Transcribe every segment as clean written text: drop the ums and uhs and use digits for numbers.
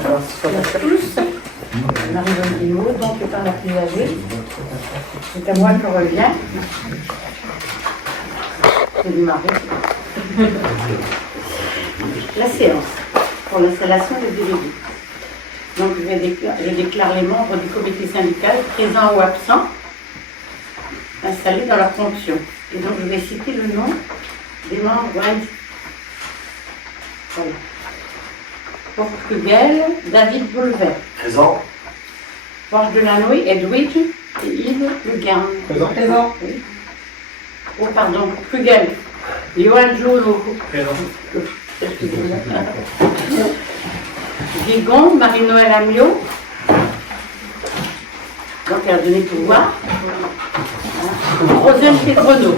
tous. Marie-Bonne Guillemot, donc étant la plus âgée. C'est à moi que revient. C'est du mari. La séance pour l'installation des délégués. Donc je déclare les membres du comité syndical présents ou absents installés dans leurs fonctions. Et donc je vais citer le nom des membres indiqués. Voilà. Portugal, David Boulevert. Présent. Georges Delanoë, Edwidge et Yves Le Garn. Présent. Présent. Oui. Oh, pardon, Portugal. Johan Jono. Présent. Guégon, Marie-Noël Amiot. Donc elle a donné pouvoir. Rosane Pedrono.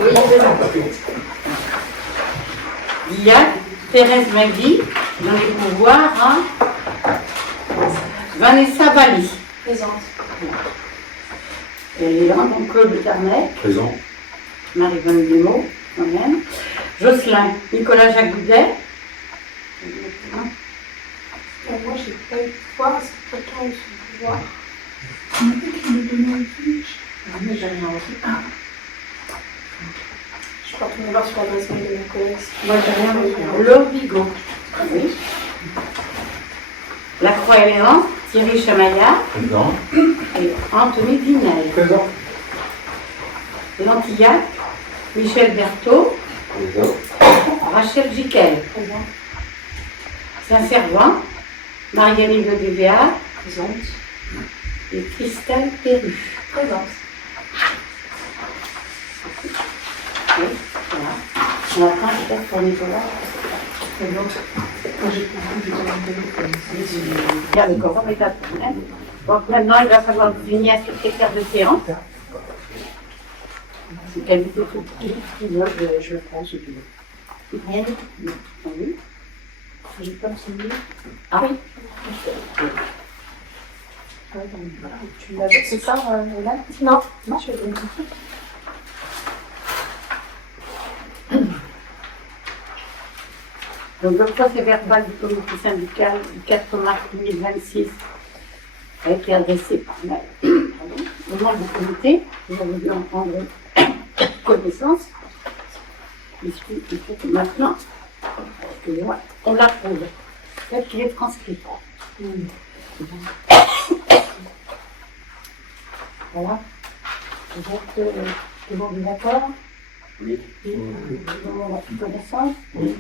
Guillac, Thérèse Magui, dans les pouvoirs à Vanessa Valli. Présente. Elle est là, donc Claude Carnet. Présent. Marie-Bonne Guillemot, moi-même. Jocelyn, Nicolas Jacoudet. Moi, j'ai pas eu de pouvoir, est-ce que quelqu'un a eu son pouvoir? Je peux retourner voir sur l'adresse mail de mes collègues. Moi, j'ai rien reçu. Laure Bigot. Oui. Lacroix-Léon, Thierry Chamaillard Présent. et Anthony Dinel. Présent. Lantillac, Michel Berthaud, Présent. Rachel Jiquel. Présent. Saint-Servant, Marianne de DVA Présente. et Christelle Perru. Présente. Oui, voilà. On attend peut-être pour Nicolas. Bien, le quorum est atteint. Donc maintenant, il va falloir désigner un secrétaire de séance. C'est qualité tout. Je le prends, si tu veux. Rien du tout. Oui. J'ai pas signé. Ah oui. Tu l'avais, c'est ça, là? Non, non, je l'ai dit. Donc le procès verbal du comité syndical du 4 mars 2026 a été adressé par mail aux membres du comité. Vous avez dû en prendre connaissance. Il faut que maintenant, excusez-moi, on l'approuve. Peut-être qu'il est transcrit. Voilà. Vous êtes tout le monde d'accord? Oui. Tout le monde a pris connaissance? Oui.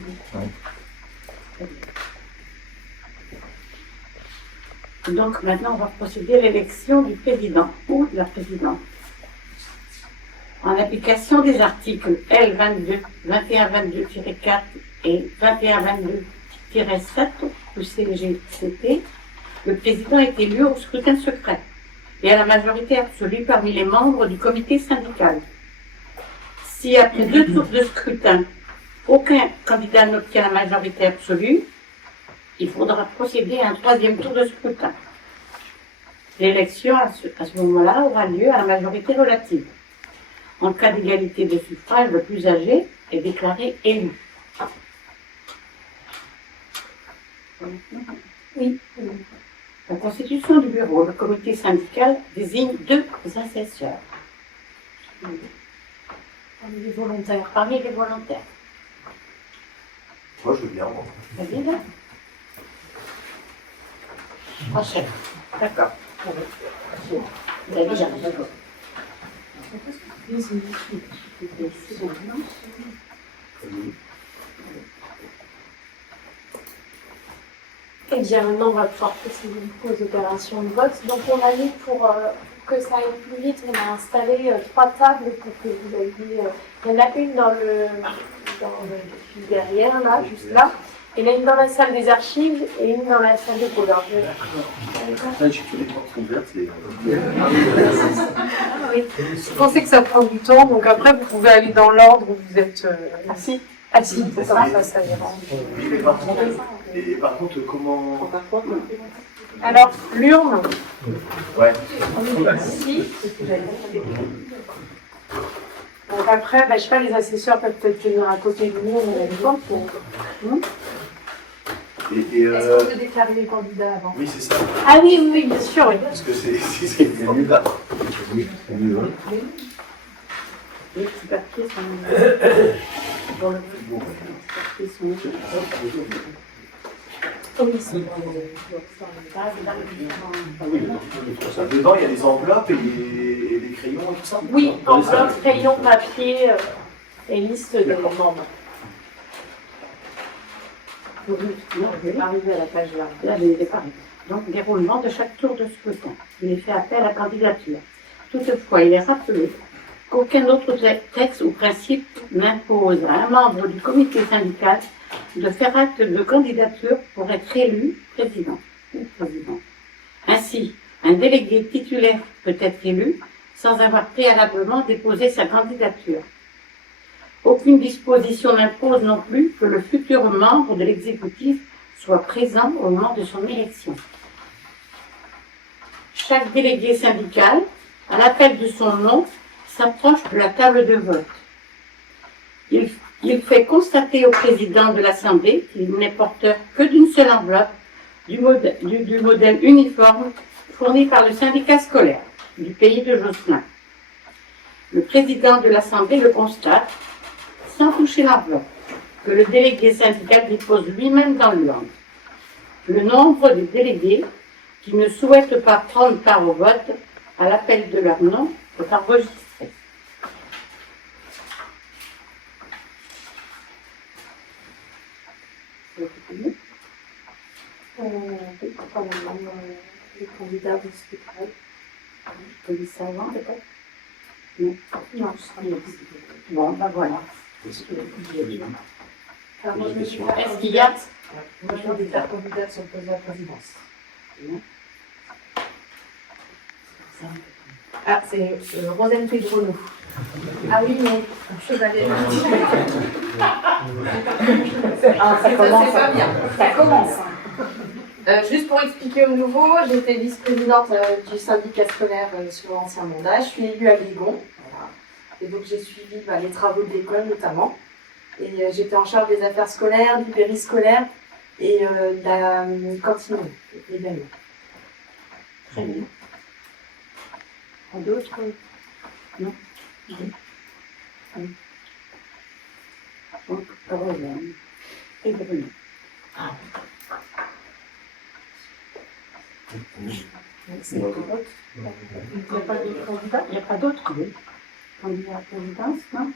Donc maintenant, on va procéder à l'élection du président ou de la présidente. En application des articles L22, 2122-4 et 2122-7 du CGCT, le président est élu au scrutin secret et à la majorité absolue parmi les membres du comité syndical. Si après 2 tours de scrutin, aucun candidat n'obtient la majorité absolue, il faudra procéder à un 3e tour de scrutin. L'élection, à ce moment-là, aura lieu à la majorité relative. En cas d'égalité de suffrage, le plus âgé est déclaré élu. Oui. La constitution du bureau, le comité syndical désigne 2 assesseurs. Parmi les volontaires. Parmi les volontaires. Moi, je veux bien. Vous avez là? Prochaine. D'accord. Vous avez déjà, d'accord. Eh bien, maintenant, on va pouvoir procéder aux opérations de vote. Donc, on a mis pour que ça aille plus vite, on a installé 3 tables pour que vous ayez. Il y en a une dans le derrière, là, juste là. Il y en a une dans la salle des archives et une dans la salle de couleur. J'ai tous les portes ouvertes. Oui. Je pensais que ça prend du temps, donc après, vous pouvez aller dans l'ordre où vous êtes assis. Assis, c'est ça, ça ira. Et par contre, comment. Alors, l'urne. Ouais. Ici. Donc après, je sais pas, les assesseurs peuvent peut-être venir à côté de nous, on a une porte. Est-ce qu'on peut déclarer les candidats avant? Oui, c'est ça. Ah oui, oui, oui, bien sûr, oui. Parce que c'est les candidats. Les petits papiers sont. Pour le les petits papiers sont. Oui, c'est Dedans, il y a les enveloppes et les crayons et tout ça. oui, enveloppe, crayon, papier et liste des membres. Arrivé à la page là. Là, j'ai déparé. Donc, déroulement de chaque tour de scrutin. Il est fait appel à candidature. Toutefois, il est rappelé qu'aucun autre texte ou principe n'impose à un membre du comité syndical de faire acte de candidature pour être élu président ou président. Ainsi, un délégué titulaire peut être élu sans avoir préalablement déposé sa candidature. Aucune disposition n'impose non plus que le futur membre de l'exécutif soit présent au moment de son élection. Chaque délégué syndical, à l'appel de son nom, s'approche de la table de vote. Il fait constater au président de l'Assemblée qu'il n'est porteur que d'une seule enveloppe du modèle uniforme fourni par le syndicat scolaire du pays de Josselin. Le président de l'Assemblée le constate sans toucher l'enveloppe, que le délégué syndical dépose lui-même dans l'urne. Le nombre des délégués qui ne souhaitent pas prendre part au vote à l'appel de leur nom est enregistré. Les candidats vous expliqueront. Je peux dire ça avant, peut-être? Non. Non, Bon, ben voilà. Est-ce qu'il y a Moi, je déclare candidate sur le poste de la présidence. Ah, c'est Rosane Pedrono. Ah oui, mais chevalier. Ah, ça commence. C'est pas bien. Ça commence. Juste pour expliquer au nouveau, j'étais vice-présidente du syndicat scolaire sur l'ancien mandat. Je suis élue à Guégon. Voilà. Et donc j'ai suivi les travaux de l'école notamment. Et j'étais en charge des affaires scolaires, du périscolaire et de la cantine également. Très bien. D'autres? Non. Donc, Rosane et Bruno. C'est le vote. Il n'y a pas d'autres candidats? Il n'y a pas d'autres candidats à la présidence, non?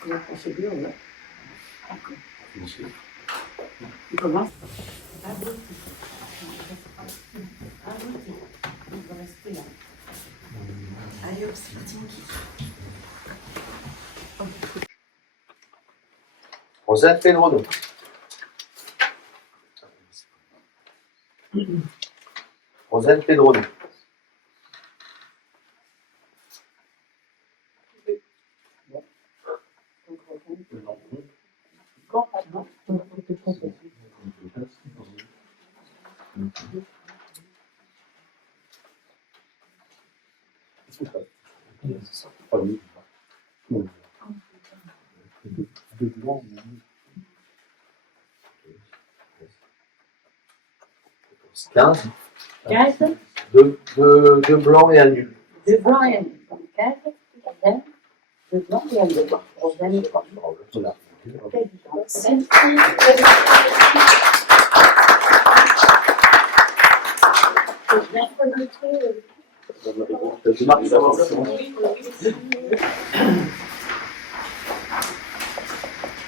C'est la procédure, là. D'accord. On commence. À voter. On va rester là. Allez, hop, c'est parti, Rosane Pedrono. Rosane Pedrono. Deux blancs et un nul. Deux blancs et un nul. Donc 15, deux blancs et un nul. Rosane et trois. Voilà.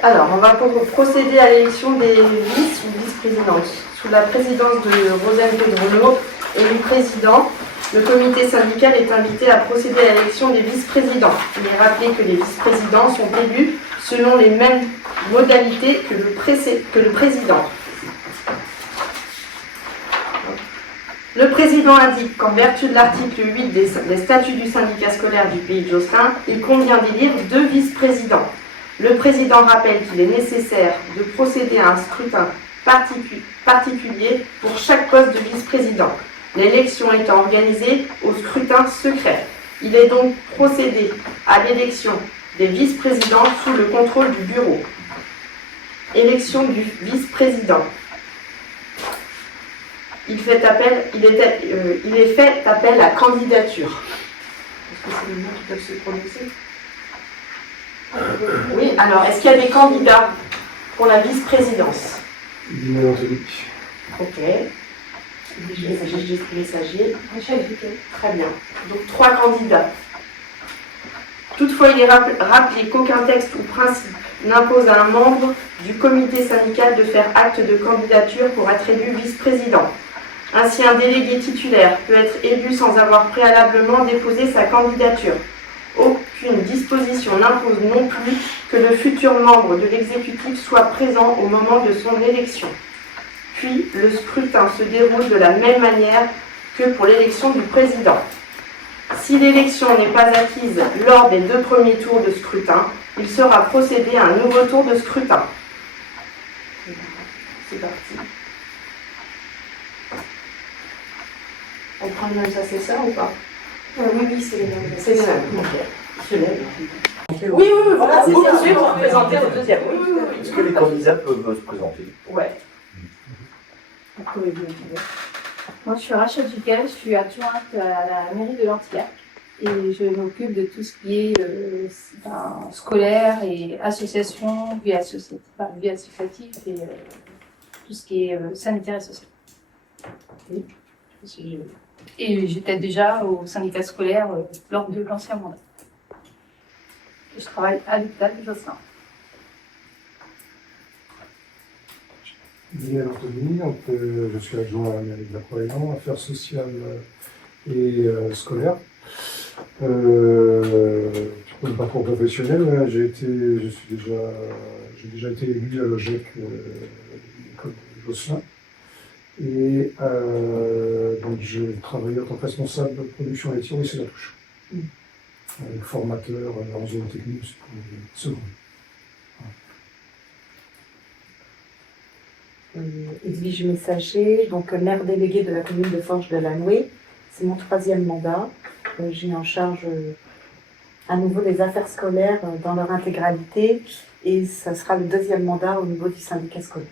Alors, on va procéder à l'élection des vice ou vice-présidentes. Sous la présidence de Rosane Pedrono, élu président, le comité syndical est invité à procéder à l'élection des vice-présidents. Il est rappelé que les vice-présidents sont élus selon les mêmes modalités que le président. Le président indique qu'en vertu de l'article 8 des statuts du syndicat scolaire du pays de Josselin, il convient d'élire deux vice-présidents. Le président rappelle qu'il est nécessaire de procéder à un scrutin particulier pour chaque poste de vice-président, l'élection étant organisée au scrutin secret. Il est donc procédé à l'élection des vice-présidents sous le contrôle du bureau. Élection du vice-président. il est fait appel à candidature. Est-ce que c'est les mots qui peuvent se prononcer? Oui, alors est-ce qu'il y a des candidats pour la vice-présidence? Dîner Anthony. Ok. Messager. Rachel Duquet. Très bien. Donc 3 candidats. Toutefois, il est rappelé qu'aucun texte ou principe n'impose à un membre du comité syndical de faire acte de candidature pour être élu vice-président. Ainsi, un délégué titulaire peut être élu sans avoir préalablement déposé sa candidature. Aucune disposition n'impose non plus que le futur membre de l'exécutif soit présent au moment de son élection. Puis, le scrutin se déroule de la même manière que pour l'élection du président. Si l'élection n'est pas acquise lors des 2 premiers tours de scrutin, il sera procédé à un nouveau tour de scrutin. C'est parti. On prend les mêmes assesseurs ou pas? Oui, c'est les mêmes. C'est les mêmes. C'est Oui, voilà, c'est Vous bien pouvez sûr, vous vous présenter au deuxième. Oui. Est-ce que les candidats peuvent se présenter? Ouais. Moi, je suis Rachel Duquet, je suis adjointe à la mairie de Lantillac et je m'occupe de tout ce qui est scolaire et association, vie associative, et tout ce qui est sanitaire et social. Et j'étais déjà au syndicat scolaire lors de l'ancien mandat. Et je travaille à l'hôpital de Josselin. Dîner Anthony, donc, je suis adjoint à la mairie de La Croix-Aillan, affaires sociales et scolaires. Pour le parcours professionnel, j'ai déjà été élu à l'OGEC l'école de Josselin. Et donc j'ai travaillé en tant que responsable de production laitière, oui, c'est la touche. Avec formateur en zone technique pour les secondes. Edwige Messager, donc maire déléguée de la commune de Forges-de-la-Nouée. C'est mon 3e mandat. J'ai en charge à nouveau les affaires scolaires dans leur intégralité et ça sera le 2e mandat au niveau du syndicat scolaire.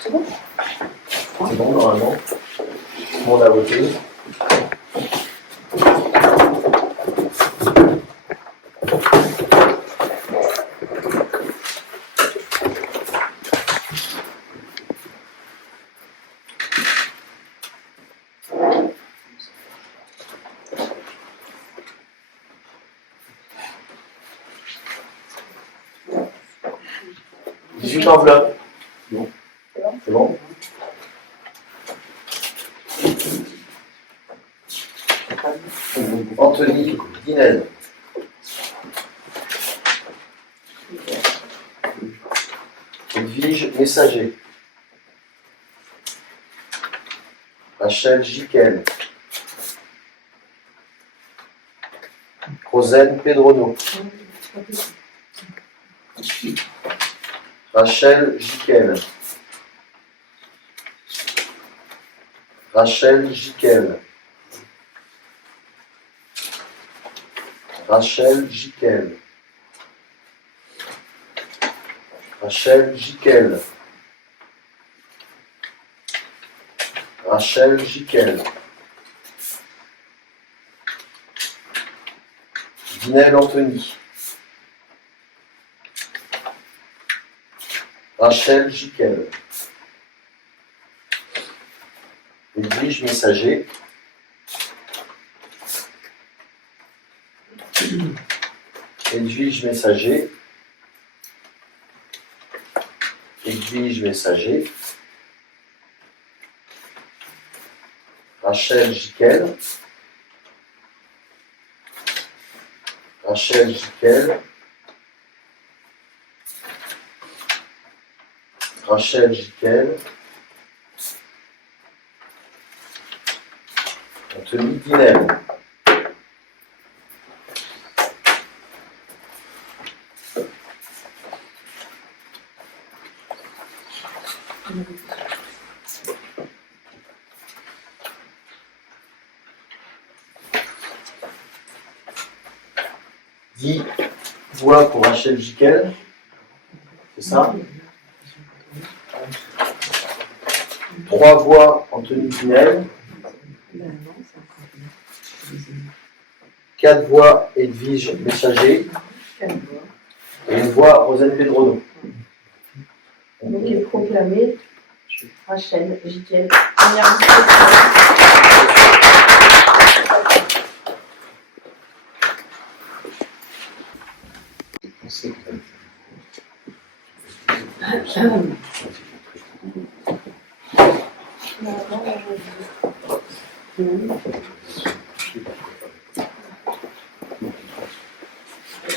C'est bon, normalement. Tout le monde a voté. Enveloppe. Bon. C'est bon. Anthony Guinel. Edwige Messager. Rachel Jiquel. Rosane Pedrono. Rachel Jiquel. Rachel Jiquel. Rachel Jiquel. Rachel Jiquel. Rachel Jiquel. Guinel Anthony. Rachel Jiquel. Edwige Messager. Edwige Messager. Edwige Messager. Rachel Jiquel. Rachel Jiquel. Rachel Jiquel. Anthony Guinel. Guy voix pour Rachel Jiquel. C'est ça? 3 voix Anthony Pinel. 4 voix Edwige Messager. Et 1 voix Rosane Pedrono. Donc il est proclamé Rachel Jiquel, première vice-présidente.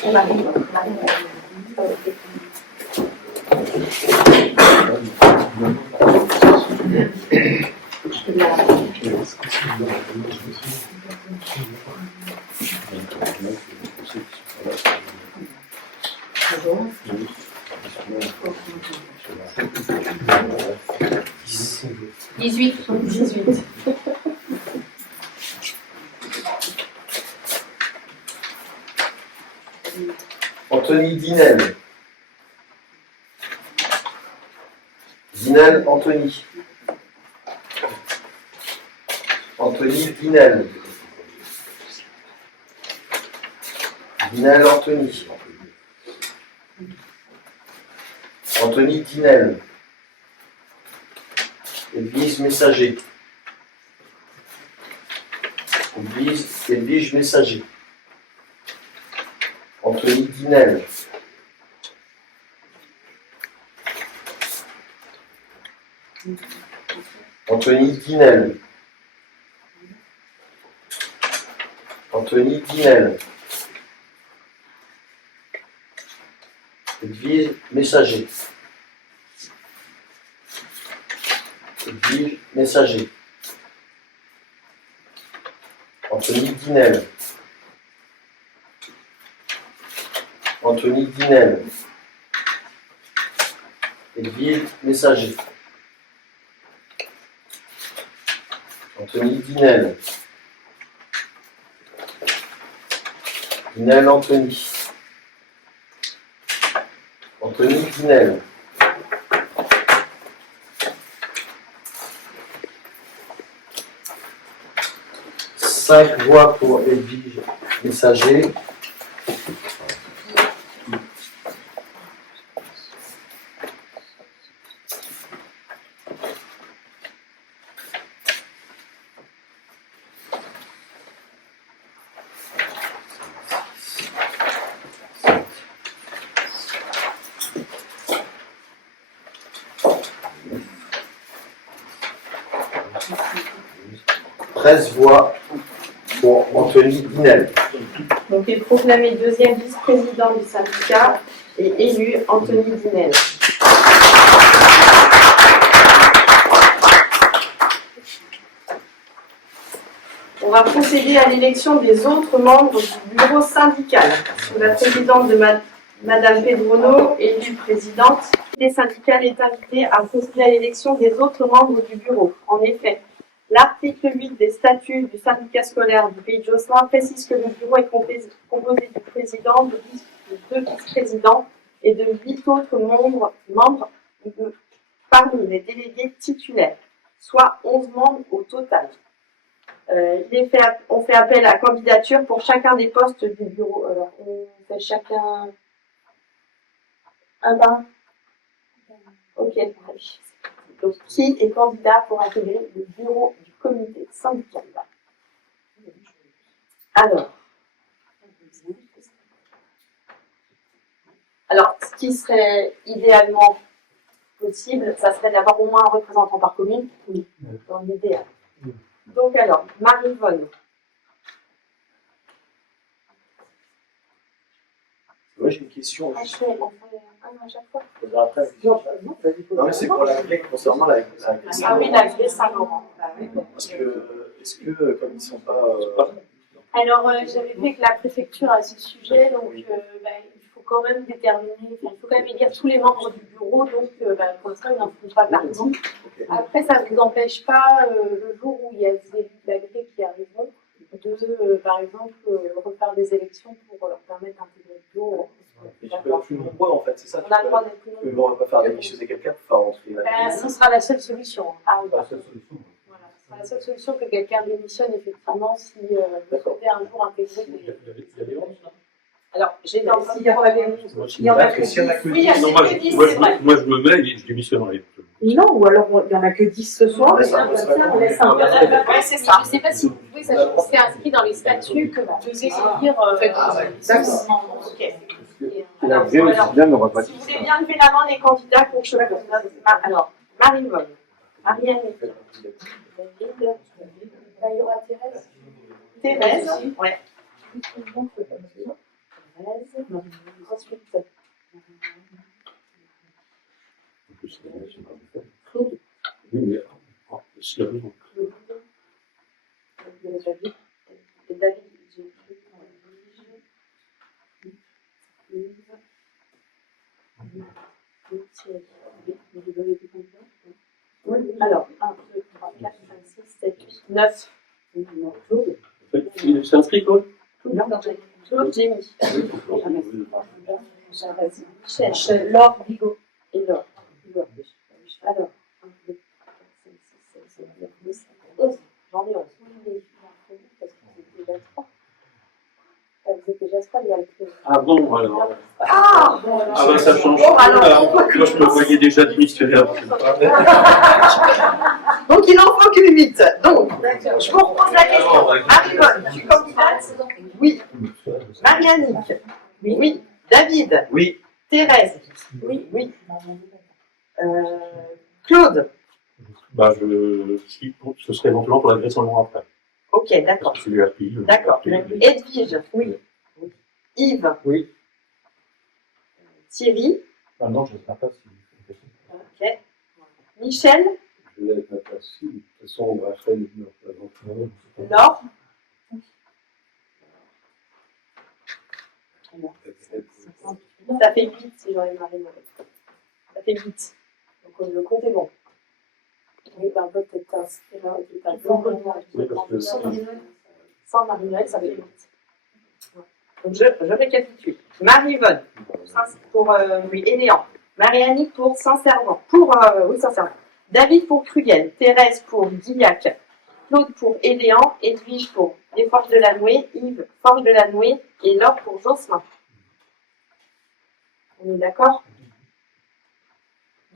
On arrive. Dix-huit. Anthony Dinel. Dinel Anthony. Anthony Dinel. Dinel Anthony. Anthony Dinel. Edwige Messager. Edwige Messager. Anthony Dinel. Anthony Dinel. Anthony Dinel. Edwige Messager. Edwige Messager. Anthony Dinel. Anthony Dinel. Edwige Messager. Anthony Dinel. Dinel Anthony. Anthony Dinel. Cinq voix pour Edwige Messager. Voix pour Anthony Dinel. Donc il est proclamé deuxième vice-président du syndicat et élu Anthony Dinel. On va procéder à l'élection des autres membres du bureau syndical. Sous la présidente de Madame Pedrono, élue présidente, l'unité syndicale est invitée à procéder à l'élection des autres membres du bureau. En effet, l'article 8 des statuts du syndicat scolaire du Pays de Josselin précise que le bureau est composé du président, de 2 vice-présidents et de 8 autres membres parmi les délégués titulaires, soit 11 membres au total. On fait appel à candidature pour chacun des postes du bureau. Alors, on fait chacun un par un. Ok, donc, qui est candidat pour intégrer le bureau du comité syndical? Alors, ce qui serait idéalement possible, ça serait d'avoir au moins un représentant par commune, dans l'idéal. Donc alors, Marie-Vonne. Moi j'ai une question. On fait un à chaque fois. Après, non, mais c'est pour la clé concernant la Ah oui, la clé Saint-Laurent. Parce que, est-ce que, comme ils ne sont pas. Alors, j'avais vu que la préfecture à ce sujet, donc il faut quand même déterminer, il faut quand même élire tous les membres du bureau, donc pour l'instant, ils n'en font pas partie. Après, ça ne vous empêche pas, le jour où il y a des élus de l'Agré qui arriveront, de, par exemple, refaire des élections pour leur permettre d'intégrer le bureau plus nombreux, en fait, c'est ça. On a le droit d'être plus Mais nombreux. bon, on va pas faire démissionner quelqu'un pour faire rentrer la Ce sera la seule solution. Ah oui. la seule solution. Voilà, ce sera la seule solution que quelqu'un démissionne effectivement si vous souhaitez un jour intégrer. Alors, j'ai dans S'il y a pas les- Il y en a que 10. Oui, il y a Non, que 10, c'est vrai. moi, je me mets et je démissionnerai. Non, ou alors il y en a que 10 ce soir, Ouais, et ça, comme ça, ça, on laisse un peu. Ouais, c'est ça. Je ne sais pas si vous pouvez, sachant que c'est inscrit dans les statuts que vous devez élire. Ok. La vraie aussi bien n'aura pas Si vous voulez bien lever la main les candidats pour que je alors, Marie-Yvonne, Marianne, David, il y aura Thérèse. Thérèse, ouais. Ensuite, Claude. Oui, mais c'est la raison. David, David, alors, 1, 2, 3, 4, 5, 6, 7, 8, 9. C'est inscrit, quoi? Claude, j'ai mis. Michel, Laure, Bigot et Laure. Alors, 1, 2, 3, 4, 5, 6, 7, 8, 9, 10, 11. J'en ai 11. Parce que vous êtes déjà 3. Vous êtes déjà 3, il y a le Claude. Ah bon, alors. Ah Ah ben ça change. Bon, alors, Moi, je me voyais déjà démissionner avant. Donc il en faut que 8. Donc, je vous repose la question. Marie-Bonne, tu candidates? Oui. Marianique? Oui. David? Oui. Thérèse? Oui. Claude? Bah, ce serait éventuellement pour la Grèce en long après. Ok, d'accord. Je lui ai appris. D'accord. Edwige? Oui. Yves? Oui. Thierry? Maintenant, je ne sais pas si. Ok. Michel? Je vais être aperçu. De toute façon, on va faire une représentation. Laure? Ça fait 8 si j'enlève Marie-Marie. Ça fait 8. Donc le compte est bon. Oui, ben, on peut peut-être inscrire un peu sans Marie-Noël, ça fait 8. Donc je récapitule. Marie-Yvonne, pour Éléan. Marie-Annick pour Saint-Servant. Saint-Servant. David pour Krugel. Thérèse pour Guillac. Claude pour Éléan. Edwige pour Les Forges de la Nouée. Yves, Forges de la Nouée. Et Laure pour Josselin. On est d'accord?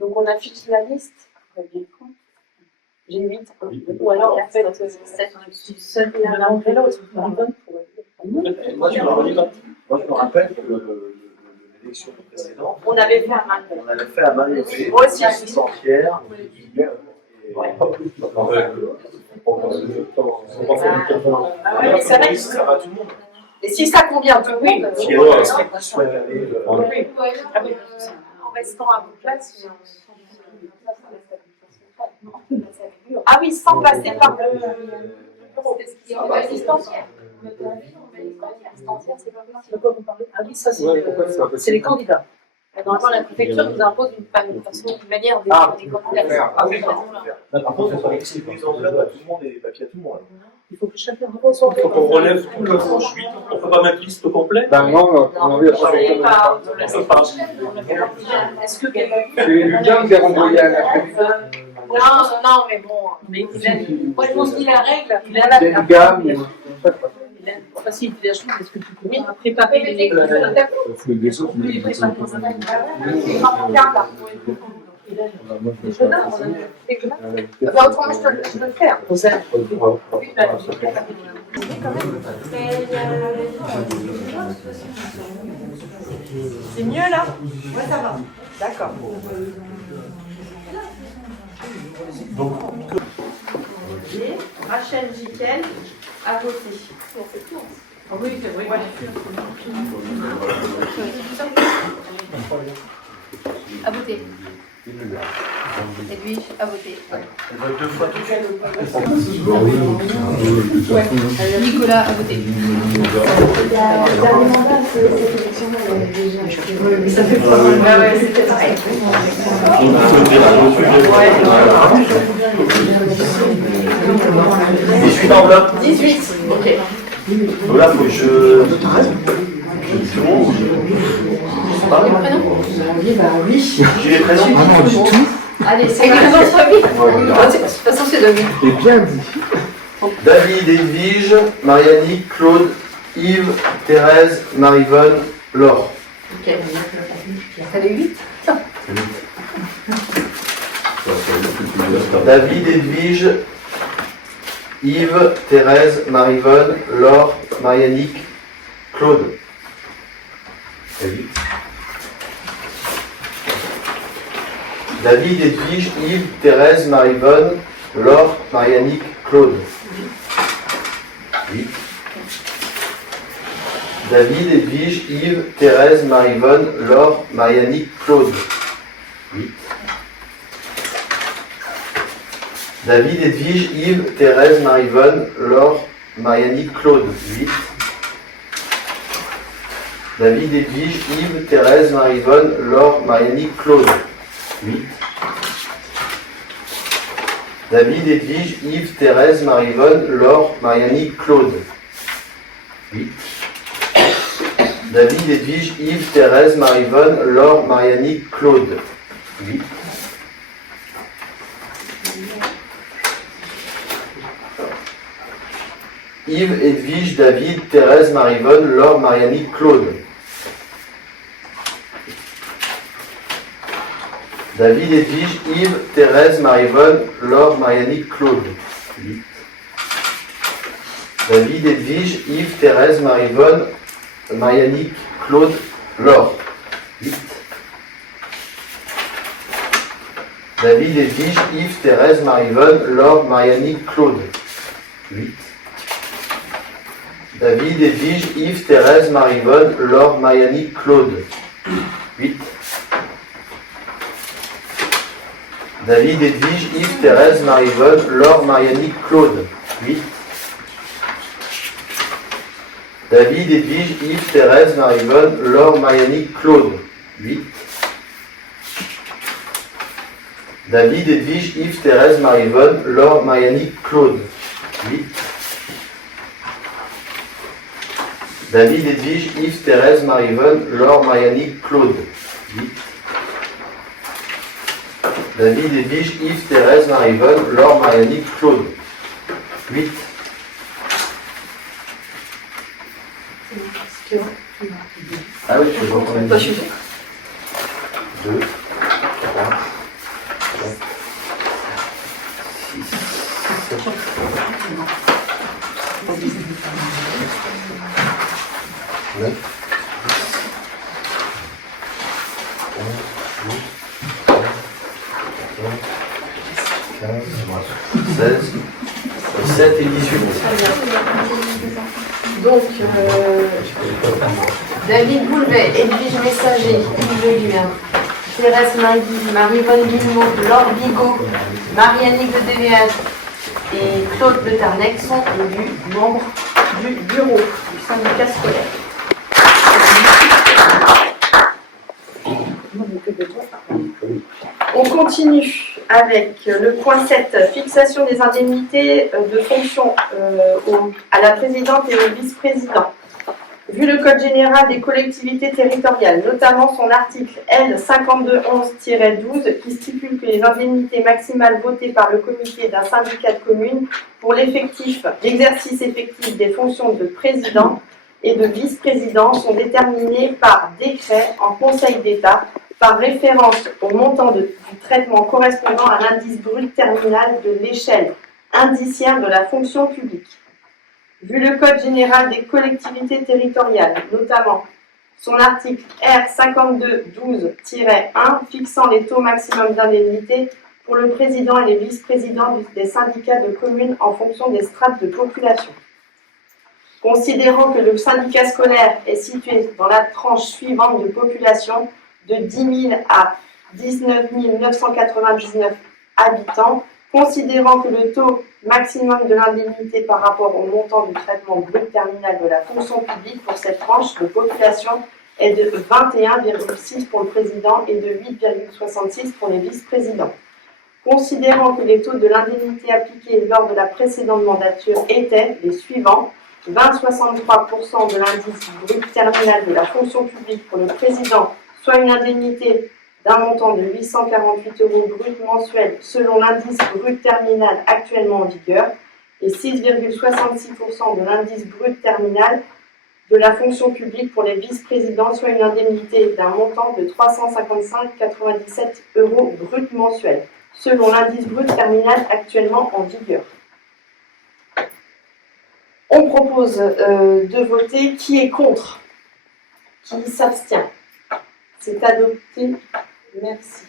Donc on affiche la liste. J'ai 8. Ou alors en fait 7 l'un après l'autre. Moi, je me rappelle que l'élection précédente, On avait fait un mal. on avait fait à main levée, Moi aussi. sans Pierre. Mais c'est vrai que Ça va tout le monde. et si ça convient à tout le monde, Si elle est soit allée, En restant à vos places, ah oui, sans passer par le bureau. Ah oui, ça c'est les candidats. Normalement, la préfecture nous impose une manière de des candidats. Par contre, il faudrait que c'est plus en à tout le monde et les papiers à tout le monde. Il faut que chacun Il faut qu'on relève tout le tranche 8. On ne peut pas mettre liste au complet. Ben non, on envie Ça passe. Est-ce que quelqu'un. c'est Lucas qui a renvoyé à la préfecture. Non, mais bon. Mais moi, je pense qu'il a la règle. Il a C'est une gamme. la facilité des choses. Est-ce que tu peux préparer les Le vaisseau, Oui, préparer Autrement, je le fais. C'est mieux là? Ouais, ça va. D'accord. Donc, Et Rachel Jiquel a voté. Oui, c'est vrai. À voter. Edwige, à voter. Elle vote deux fois tout de suite. Nicolas, à voter. Ça fait pas mal. Ouais, c'était pareil. Je suis dans bloc. 18. Ok. Donc là, il faut que je. sont pas. Oui. J'ai les prénoms. Ah non, du tout. Allez, c'est quoi notre avis De toute façon, c'est David. C'est bien dit. David, Edwige, Marianne, Claude, Yves, Thérèse, Marivonne, Laure. Ok. Ça fait 8. David, Edwige, Yves, Thérèse, Marivonne, Laure, Marianique, Claude. C'est 8. David, Edwige, Yves, Thérèse, Marivonne, Laure, Marianique, Claude. 8. David, Edwige, Yves, Thérèse, Marivonne, Laure, Marianique, Claude. 8. David, Edwige, Yves, Thérèse, Marivonne, Laure, Marianique, Claude. 8. David, Edwige, Yves, Thérèse, Marivonne, Laure, Marianique, Claude. 8. David, Edwige, Yves, Thérèse, Marivonne, Laure, Marianique, Claude. 8. David, Edwige, Yves, Thérèse, Marivonne, Laure, Marianique, Claude. 8. Yves, Edwige, David, Thérèse, Marivonne, Laure, Marianique, Claude. David, Edwige, Yves, Thérèse, Marivonne, Laure, Marianique, Claude. 8. David, Edwige, Yves, Thérèse, Marivonne, Marianique, Claude, Laure. 8. David, Edwige, Yves, Thérèse, Marivonne, Laure, Marianique, Claude. 8. David, Edwige, Yves, Thérèse, Marivonne, Laure, Marianique, Claude. 8. David, Edwige, Yves, Thérèse, Marivonne, Laure, Marianique, Claude. 8. David, Edwige, Yves, Thérèse, Marivonne, Laure, Marianique, Claude. 8. David, Edwige, Yves, Thérèse, Marivonne, Laure, Marianique, Claude. 8. David, Edwige, Yves, Thérèse, Marivonne, Laure, Marianique, Claude. 8. David, Edwige, Yves, Thérèse, Marivonne, Laure, Marianique, Claude. 8. Ah oui, je vais encore une. 2, 3, 4, 5, 6, 9, 15, 16, 17 et 18. Donc, David Boulevet, Edwige Messager, Yves Leguin, Thérèse Marivonne Guillemot, Laure Bigot, Marianne de DVH et Claude Le Tarnec sont élus membres du bureau du syndicat scolaire. On continue avec le point 7, fixation des indemnités de fonction à la présidente et au vice-président. Vu le Code général des collectivités territoriales, notamment son article L 5211-12 qui stipule que les indemnités maximales votées par le comité d'un syndicat de communes pour l'exercice effectif des fonctions de président et de vice-président sont déterminées par décret en Conseil d'État par référence au montant du traitement correspondant à l'indice brut terminal de l'échelle indiciaire de la fonction publique. Vu le Code général des collectivités territoriales, notamment son article R 5212-1 fixant les taux maximum d'indemnité pour le président et les vice-présidents des syndicats de communes en fonction des strates de population. Considérant que le syndicat scolaire est situé dans la tranche suivante de population de 10 000 à 19 999 habitants, considérant que le taux maximum de l'indemnité par rapport au montant du traitement brut terminal de la fonction publique pour cette tranche de population est de 21,6 pour le président et de 8,66 pour les vice-présidents. Considérant que les taux de l'indemnité appliqués lors de la précédente mandature étaient les suivants: 20,63% de l'indice brut terminal de la fonction publique pour le président soit une indemnité d'un montant de 848 € brut mensuel selon l'indice brut terminal actuellement en vigueur et 6,66% de l'indice brut terminal de la fonction publique pour les vice-présidents, soit une indemnité d'un montant de 355,97 € brut mensuel selon l'indice brut terminal actuellement en vigueur. On propose de voter qui est contre, qui s'abstient. C'est adopté. Merci.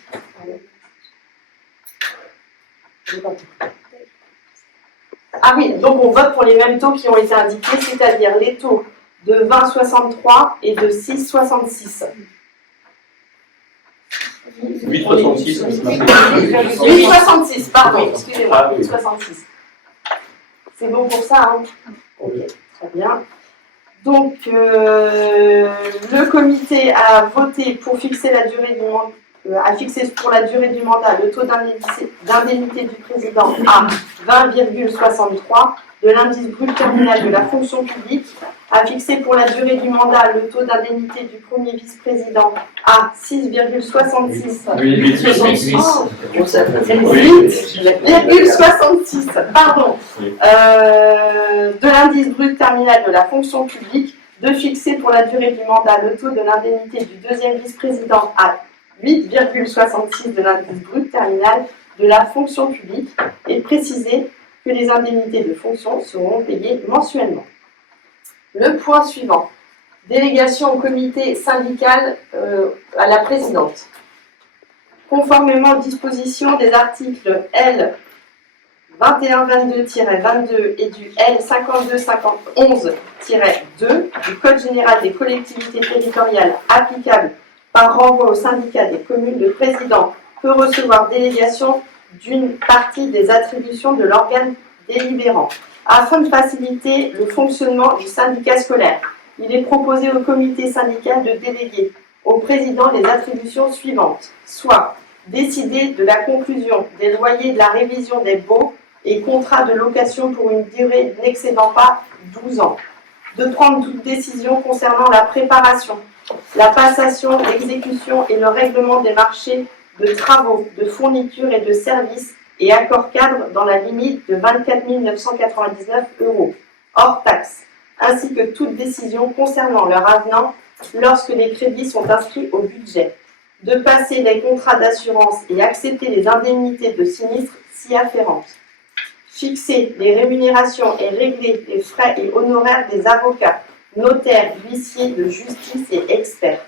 Ah oui, donc on vote pour les mêmes taux qui ont été indiqués, c'est-à-dire les taux de 20,63 et de 6,66. 8,66. 8,66, pardon, excusez-moi, 8,66. C'est bon pour ça, hein? Ok, très bien. Donc, le comité a voté pour fixer la durée du mandat, pour la durée du mandat le taux d'indemnité du président à 20,63 de l'indice brut terminal de la fonction publique, a fixé pour la durée du mandat le taux d'indemnité du premier vice-président à 6,66. 8,66, pardon, de l'indice brut terminal de la fonction publique, de fixer pour la durée du mandat le taux de l'indemnité du deuxième vice-président à 8,66 de l'indice brut terminal de la fonction publique et préciser que les indemnités de fonction seront payées mensuellement. Le point suivant, délégation au comité syndical à la présidente. Conformément aux dispositions des articles L 2122-22 et du L 52-11-2 du Code général des collectivités territoriales applicable par renvoi au syndicat des communes, le président peut recevoir délégation d'une partie des attributions de l'organe délibérant. Afin de faciliter le fonctionnement du syndicat scolaire, il est proposé au comité syndical de déléguer au président les attributions suivantes, soit décider de la conclusion des loyers de la révision des baux et contrats de location pour une durée n'excédant pas 12 ans, de prendre toute décision concernant la préparation, la passation, l'exécution et le règlement des marchés de travaux, de fournitures et de services et accords cadres dans la limite de 24 999 € hors taxe, ainsi que toute décision concernant leur avenant lorsque les crédits sont inscrits au budget, de passer les contrats d'assurance et accepter les indemnités de sinistre s'y afférentes, fixer les rémunérations et régler les frais et honoraires des avocats, notaires, huissiers de justice et experts,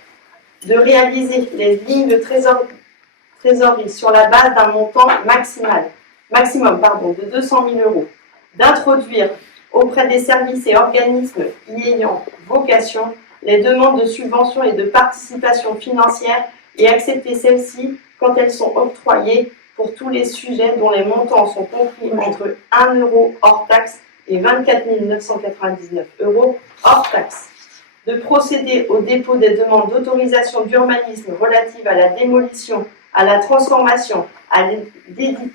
de réaliser les lignes de trésorerie sur la base d'un montant maximum de 200 000 €, d'introduire auprès des services et organismes y ayant vocation les demandes de subventions et de participation financière et accepter celles-ci quand elles sont octroyées pour tous les sujets dont les montants sont compris entre 1 € hors taxe et 24 999 € hors taxe, de procéder au dépôt des demandes d'autorisation d'urbanisme relatives à la démolition, à la transformation, à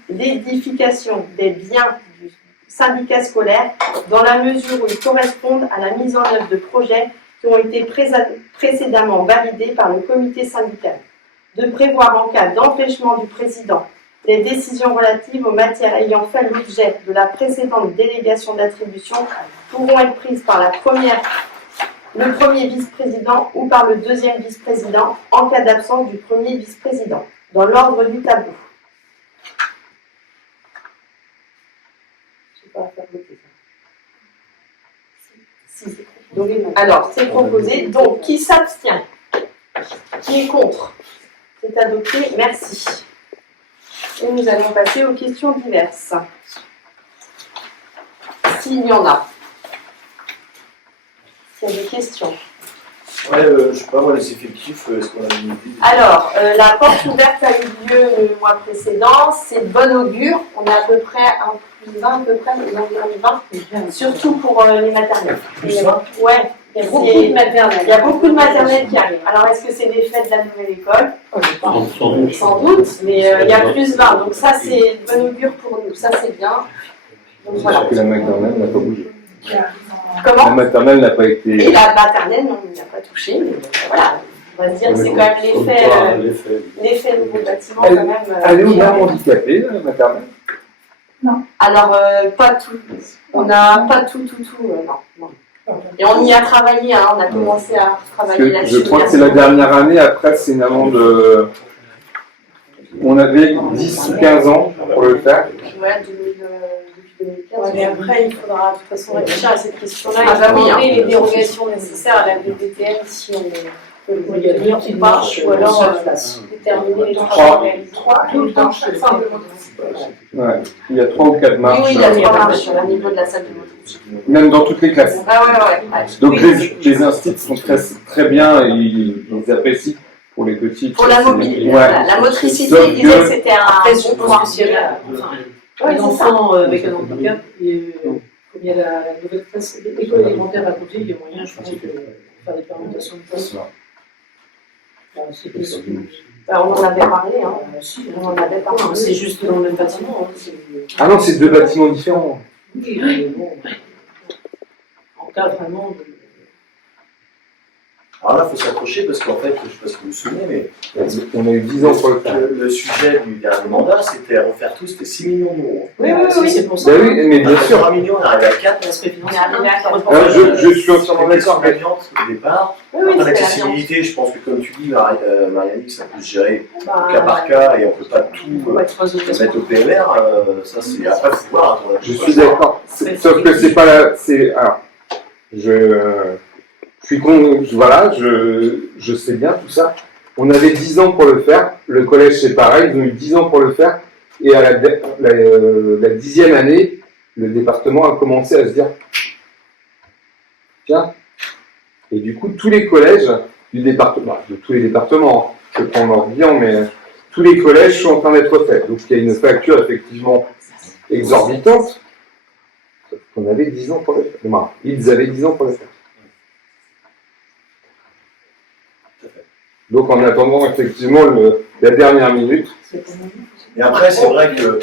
l'édification des biens du syndicat scolaire dans la mesure où ils correspondent à la mise en œuvre de projets qui ont été précédemment validés par le comité syndical, de prévoir en cas d'empêchement du président les décisions relatives aux matières ayant fait l'objet de la précédente délégation d'attribution pourront être prises par le premier vice-président ou par le deuxième vice-président en cas d'absence du premier vice-président, dans l'ordre du tableau. Je ne sais pas faire voter ça. Si. Donc, alors, c'est proposé. Donc, qui s'abstient? Qui est contre? C'est adopté. Merci. Et nous allons passer aux questions diverses. S'il y en a. S'il y a des questions. Ouais, je sais pas, moi, les effectifs, est-ce qu'on a une idée? Alors, la porte ouverte a eu lieu le mois précédent. C'est de bon augure. On est à peu près un plus 20, à peu près, environ 20, surtout pour les maternelles. Ouais. Il y a beaucoup de maternelles. Il y a beaucoup de maternelles qui arrivent. Alors, est-ce que c'est des fêtes de la nouvelle école? Sans doute, mais il y a plus 20. Donc ça, c'est de bon augure pour nous. Ça, c'est bien. Donc voilà. La maternelle n'a pas bougé. Comment? La maternelle n'a pas été... Et la maternelle, non, il n'a pas touché. Mais voilà. On va se dire que c'est quand même l'effet nouveau bâtiment quand même. Elle est aux normes handicapées, la maternelle? Alors, pas tout. On n'a pas tout, non. Et on y a travaillé, hein, on a commencé à travailler là-dessus. Je crois que c'est la dernière année, après c'est une amende. On avait 10 ou 15 ans pour le faire. Ouais, depuis 2015. Ouais, mais après, il faudra de toute façon réfléchir à cette question-là et bah oui, demander hein. les dérogations nécessaires à la BDTM si on peut le tenir ou pas, ou alors déterminer les travaux réalisés. Tout le temps, simplement. Ouais. Il y a 3 ou 4 marches. Oui, il y a 3 marches au niveau de la salle de moto. Même dans toutes les classes. Ah ouais. Donc les instituts sont très bien et ils apprécient pour les petits. Pour la mobilité, Ouais. la motricité, Sauf ils disaient que- que c'était un Après, je bon point. pense qu'il y a Ouais, les c'est enfants avec un handicap, et, comme il y a la nouvelle classe, l'école élémentaire à côté, il y a moyen, je pense, de faire des permutations de place. C'est possible. On en avait parlé, hein. On en avait parlé. C'est juste dans le même bâtiment. Ah non, c'est 2 bâtiments différents. Oui, mais bon, en cas vraiment de... Alors là, il faut s'accrocher parce qu'en fait, je ne sais pas si vous vous souvenez, mais On a eu 10 ans pour le faire. le sujet du dernier mandat, c'était à refaire tout, c'était 6 millions d'euros. Oui, C'est pour ça. Ben oui, mais bien sûr. 3 millions, on arrive à 4. L'aspect On est financier. arrivé à Je suis entièrement d'accord. gagnante au départ. Oui, Après, c'est l'accessibilité, je pense que comme tu dis, Marianne, ça peut se gérer la au cas par cas et on ne peut pas tout mettre au PMR. Ça, c'est après, il faut voir. Je suis d'accord. Sauf que c'est pas la. Alors, je suis voilà, je sais bien tout ça. On avait 10 ans pour le faire. Le collège, c'est pareil, ils ont eu 10 ans pour le faire. Et à la 10e année, le département a commencé à se dire tiens. Et du coup, tous les collèges du département, de tous les départements, hein, je prends leur bilan, mais tous les collèges sont en train d'être faits. Donc il y a une facture effectivement exorbitante. On avait 10 ans pour le faire. Non, ils avaient 10 ans pour le faire. Donc en attendant effectivement la dernière minute. Et après, c'est vrai que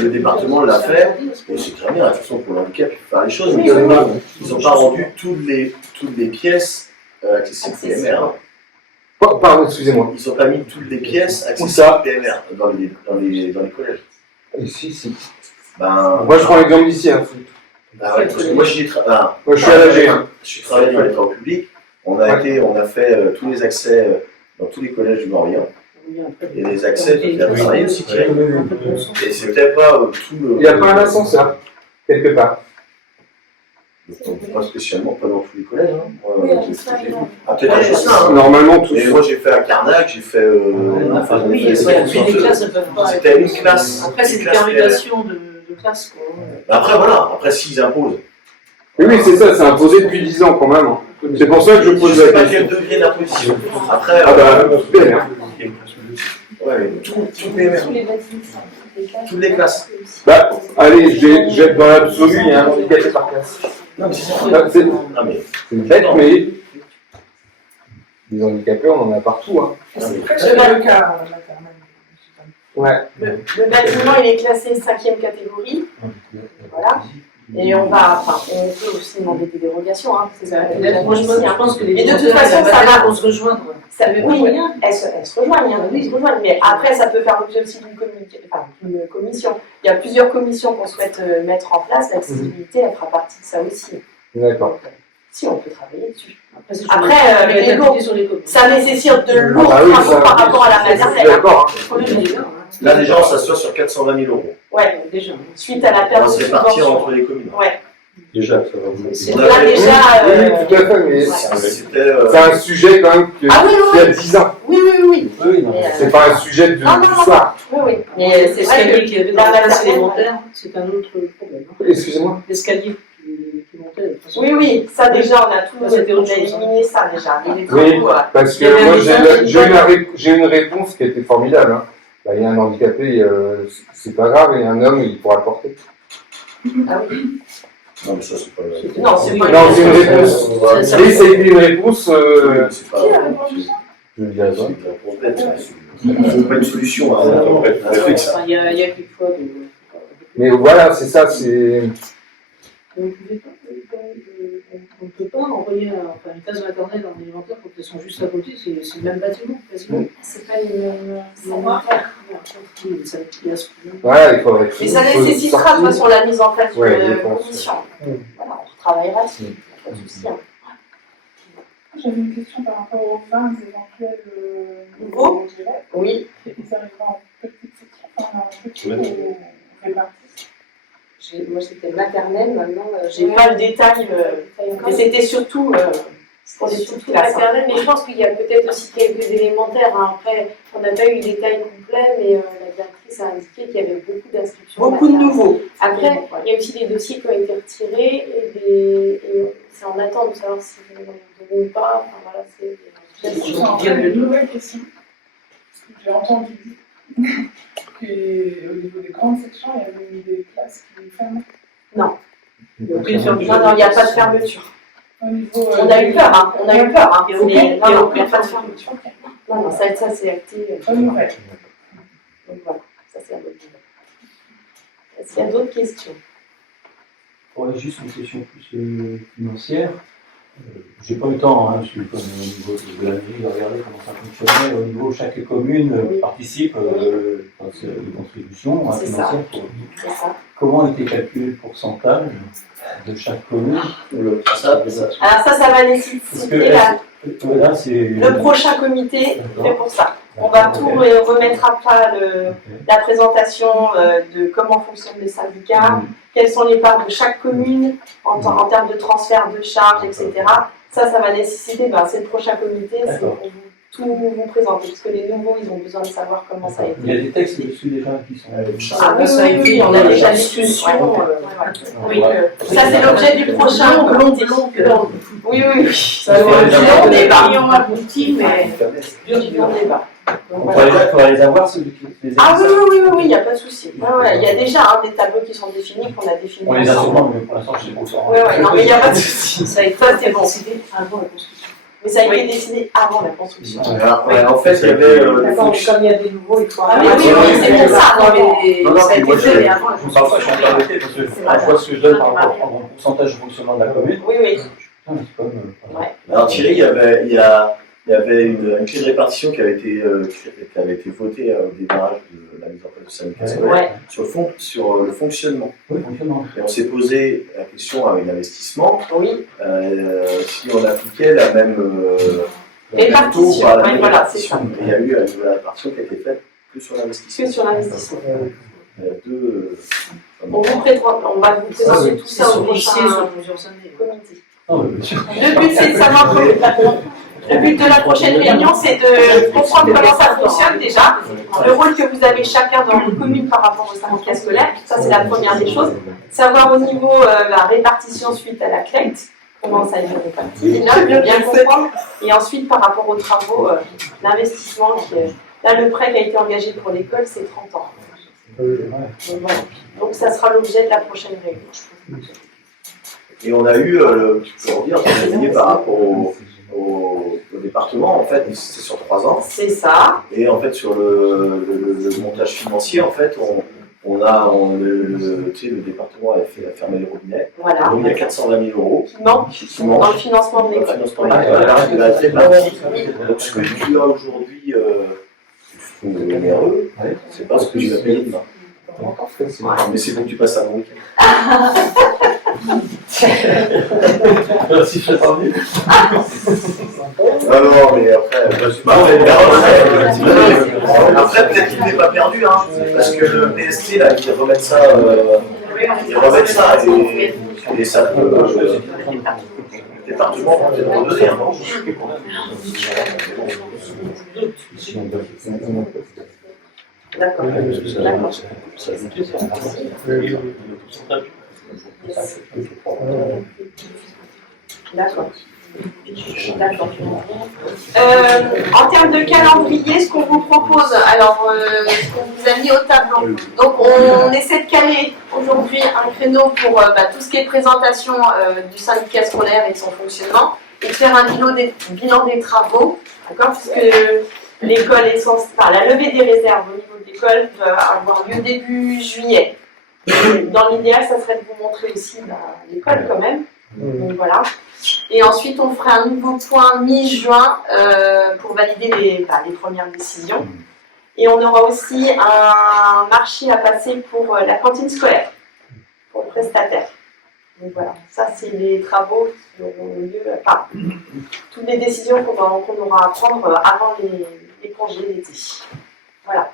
le département l'a fait, et c'est très bien, de toute façon pour l'handicap, il faut faire les choses, mais ils n'ont pas rendu toutes les pièces accessibles PMR. Pardon, excusez-moi. Ils n'ont pas mis toutes les pièces Où accessibles ça PMR dans les collèges. Si. Ben, Moi je prends l'exemple d'ici. Hein. Ah ouais, parce que moi, Moi je suis à l'AG. Hein. Je suis travaillé dans les travaux publics. On a fait tous les accès dans tous les collèges du Morbihan. Et les accès de faire travailler aussi. Et c'est peut-être pas tout le. Il n'y a pas un ascenseur, quelque part. Pas spécialement, pas dans tous les collèges. Oui, à Jocelyn, non. Ah, peut-être à Jocelyn. Hein. Normalement, tous. Et moi, j'ai fait à Carnac, j'ai fait. Oui, les classes ne peuvent pas. C'était une classe. Après, c'est une permutation de classe. Après, voilà. Après, s'ils imposent. Oui, c'est ça, c'est imposé depuis 10 ans quand même. Hein. C'est pour ça que je pose Je sais la pas question. quelle devient la position. Après. Ah bah, PMR. Ouais, mais tout PMR. Tous les bâtiments, Toutes les classes. Bah, allez, j'ai dans l'absolu, il y a un handicapé par classe. Non, mais c'est ça. C'est Non, mais. bête, mais les handicapés, on en a partout. Hein. C'est pas le cas. Ouais. Le bâtiment, il est classé 5e catégorie. Voilà. Et on peut aussi demander des dérogations. Hein. Moi, je pense que les Et de toute façon, ça va. vont se rejoindre. Oui, elles se rejoignent, hein, elles se rejoignent. Mais après, ça peut faire l'objet aussi d'une commission. Il y a plusieurs commissions qu'on souhaite mettre en place. L'accessibilité, elle fera partie de ça aussi. D'accord. Si, on peut travailler dessus. Après, avec les lourds, ça nécessite de lourds travaux par rapport à la maternelle. D'accord. Là, déjà, on s'assoit sur 420 000 euros. Ouais, déjà. Suite à la perte On de se répartir subvention. entre les communes. Ouais. Déjà, ça va vous. C'est là déjà. Oui, tout à fait, mais C'était. c'est un sujet quand même qui a 10 ans. Oui. C'est pas un sujet de soir. Oui. Mais c'est vrai L'escalier que qui avait la dans la classe maternelle. élémentaire, c'est un autre problème. Excusez-moi. L'escalier qui montait. de toute façon. Oui, ça déjà, on a tout C'était autre chose, éliminé ça déjà. Il est Oui, tout, parce Il y avait que moi un message j'ai une réponse qui était formidable. Hein. Bah, il y a un handicapé, c'est pas grave, et un homme, il pourra le porter. Ah oui. Non, mais ça, c'est pas. Non, c'est pas Non, c'est une réponse. Oui, c'est une réponse. C'est pas. Je ne dirais pas. C'est une réponse bête. C'est pas une solution. Hein. Enfin, il y a quelquefois de. Mais voilà, c'est ça, c'est. Vous pouvez pas on ne peut pas envoyer une classe maternelle en élémentaire quand elles sont juste à côté, c'est le même bâtiment, quasiment. C'est pas les mêmes sanitaires. Ouais, il faudrait. Mais ça nécessitera de toute façon la mise en place Ouais, je d'une pense. commission. Voilà, on travaillera dessus. Pas de souci. Hein. J'avais une question par rapport aux 20 éventuels nouveaux élèves. Oui. Ils arriveront en petite section, en petit ou répartis. Moi, c'était maternelle, maintenant, j'ai pas le détail, mais c'était surtout pour les toutes classes. Maternelle, mais je pense qu'il y a peut-être aussi quelques élémentaires. Hein. Après, on n'a pas eu le détail complet, mais la directrice a indiqué qu'il y avait beaucoup d'inscriptions. Beaucoup de nouveaux. Après, il y a aussi des dossiers qui ont été retirés et c'est en attente de savoir si vous les donnez ou pas. Enfin, voilà, C'est une nouvelle question. Parce que j'ai entendu qu'au niveau des grandes sections, il y avait eu des classes qui fermaient. Non. Il Non, il n'y a pas de fermeture. Au niveau, On a eu peur, hein. On a eu peur, hein. Il n'y a aucune pas de fermeture. Non, ça c'est acté. Bonne nouvelle. Donc voilà, ça c'est la bonne nouvelle. Est-ce qu'il y a d'autres questions? Ouais, juste une question plus financière. J'ai pas eu le temps, hein, je suis comme au niveau de la mairie, de regarder comment ça fonctionnait. Au niveau, chaque commune participe c'est des contributions C'est financières. C'est ça. Comment était calculé le pourcentage de chaque commune? Alors Alors ça va nécessiter Là, c'est le prochain comité fait pour ça. On va tout remettre à plat la présentation de comment fonctionnent les syndicats, quelles sont les parts de chaque commune en termes de transfert de charges, etc. Ça va nécessiter, c'est le prochain comité, c'est pour tout vous présenter, parce que les nouveaux, ils ont besoin de savoir comment ça a été. Il y a des textes dessus déjà qui sont. Ah oui, on a déjà des discussions. Oui, ça c'est l'objet du prochain comité. Oui. Ça fait un débat. On aboutit, mais Dur débat. On pourrait les avoir, ceux qui les Ah oui, il n'y a pas de souci. Ouais, il y a déjà des tableaux qui sont définis, qu'on a définis. On les a sûrement, mais pour l'instant, je sais pas où ça. Non, mais il n'y a pas de souci. Ça a été décidé avant la construction. Mais ça a été décidé avant la construction. En fait, il y avait. D'accord, comme il y a des nouveaux, il faut. Ah oui, c'est pour ça. Ça a été fait avant. Parfois, je suis en train de parce que je vois ce que je donne par rapport au pourcentage de fonctionnement de la commune. Oui. Putain, mais c'est quand même. Alors Thierry, il y avait une clé de répartition qui avait été votée au démarrage de la mise en place du syndicat scolaire sur le fonctionnement. Oui, fonctionnement. Et on s'est posé la question avec l'investissement, Oui. si on appliquait la même répartition. Voilà, c'est ça. Et il y a eu une nouvelle répartition qui a été faite que sur l'investissement. Que sur l'investissement. Il y a deux. On va vous présenter tout ça au prochain comité. Le but, c'est de savoir le but de la prochaine réunion, c'est de comprendre comment ça fonctionne déjà, le rôle que vous avez chacun dans les communes par rapport au syndicat scolaire. Ça, c'est la première des choses. Savoir au niveau la répartition suite à la CLET, comment ça a été réparti. Là, bien comprendre. Et ensuite, par rapport aux travaux, l'investissement. Là, le prêt qui a été engagé pour l'école, c'est 30 ans. Donc, voilà. Donc, ça sera l'objet de la prochaine réunion. Et on a eu, tu peux redire, par rapport au département, en fait, c'était sur 3 ans. C'est ça. Et en fait, sur le montage financier, en fait, le département a fermé les robinets. Voilà. Donc il y a 420 000 euros qui manquent dans le financement de l'école. Donc ce que tu as aujourd'hui, onéreux, c'est pas ce que tu vas payer demain. Mais c'est bon que tu passes un bon week-end. Si je fais pas mieux. Non, mais après, après peut-être qu'il n'est pas perdu, hein, parce que le PST, là, ils remettent ça, et ça peut. Le département va peut-être redonner, hein. D'accord. D'accord. D'accord. En termes de calendrier, ce qu'on vous propose, alors ce qu'on vous a mis au tableau, donc on essaie de caler aujourd'hui un créneau pour tout ce qui est présentation du syndicat scolaire et de son fonctionnement, et de faire un bilan des travaux, d'accord, puisque l'école est censée, la levée des réserves au niveau de l'école doit avoir lieu début juillet. Et dans l'idéal, ça serait de vous montrer aussi l'école quand même. Donc voilà. Et ensuite, on fera un nouveau point mi-juin pour valider les premières décisions. Et on aura aussi un marché à passer pour la cantine scolaire, pour le prestataire. Donc voilà, ça c'est les travaux qui auront lieu, enfin, toutes les décisions qu'on aura à prendre avant les congés d'été. Voilà.